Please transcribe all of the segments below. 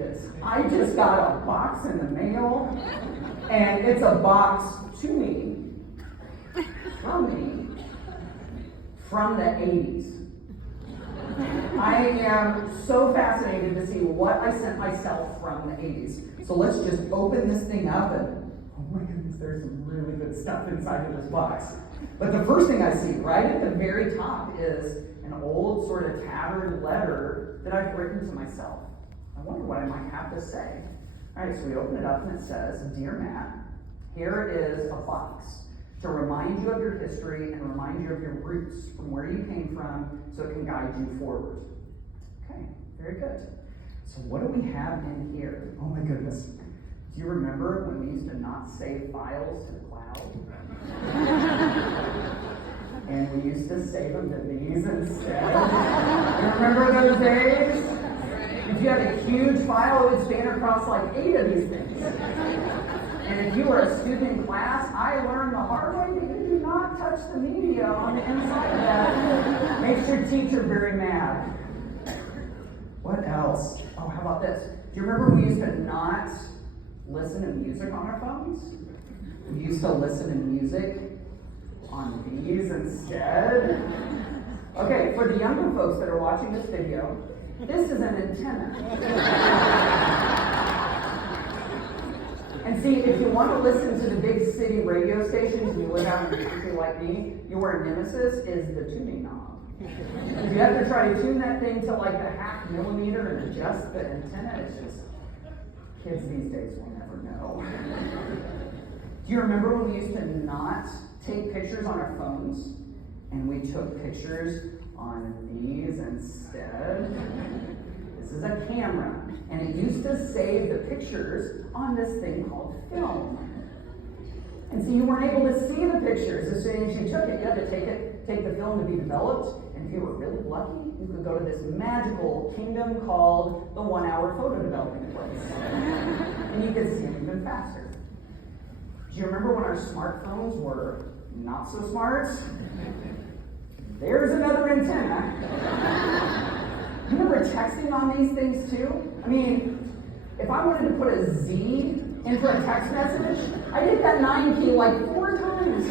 this. I just got a box in the mail, and it's a box to me, from the 80s. I am so fascinated to see what I sent myself from the 80s. So let's just open this thing up, and oh my goodness, there's some really good stuff inside of this box. But the first thing I see right at the very top is an old sort of tattered letter that I've written to myself. I wonder what I might have to say. All right, so we open it up and it says, "Dear Matt, here is a box to remind you of your history and remind you of your roots from where you came from so it can guide you forward." Okay, very good. So what do we have in here? Oh my goodness. Do you remember when we used to not save files to the cloud? And we used to save them to these instead? You remember those days? If you had a huge file, it would span across like 8 of these things. And if you were a student in class, I learned the hard way that you do not touch the media on the inside of that. Makes your teacher very mad. What else? Oh, how about this? Do you remember we used to not listen to music on our phones? We used to listen to music on these instead. Okay, for the younger folks that are watching this video, this is an antenna. And see, if you want to listen to the big city radio stations and you live out in the country like me, your nemesis is the tuning knob. If you have to try to tune that thing to like the 0.5 millimeter and adjust the antenna, it's just, kids these days will never know. Do you remember when we used to not take pictures on our phones and we took pictures on these instead? This is a camera, and it used to save the pictures on this thing called film. And so you weren't able to see the pictures as soon as you took it. You had to take the film to be developed, and if you were really lucky, you could go to this magical kingdom called the 1-hour photo development place. And you could see them even faster. Do you remember when our smartphones were not so smart? There's another antenna. You remember texting on these things too? I mean, if I wanted to put a Z into a text message, I did that 9 key like 4 times.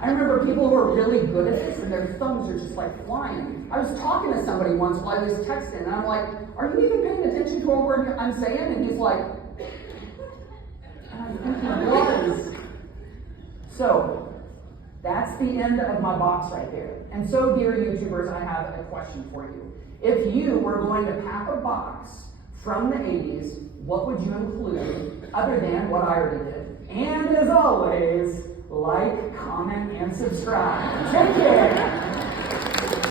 I remember people who are really good at this and their thumbs are just like flying. I was talking to somebody once while I was texting and I'm like, "Are you even paying attention to a word I'm saying?" And he's like, "I think he was." So, that's the end of my box right there. And so, dear YouTubers, I have a question for you. If you were going to pack a box from the 80s, what would you include other than what I already did? And as always, like, comment, and subscribe. Take care!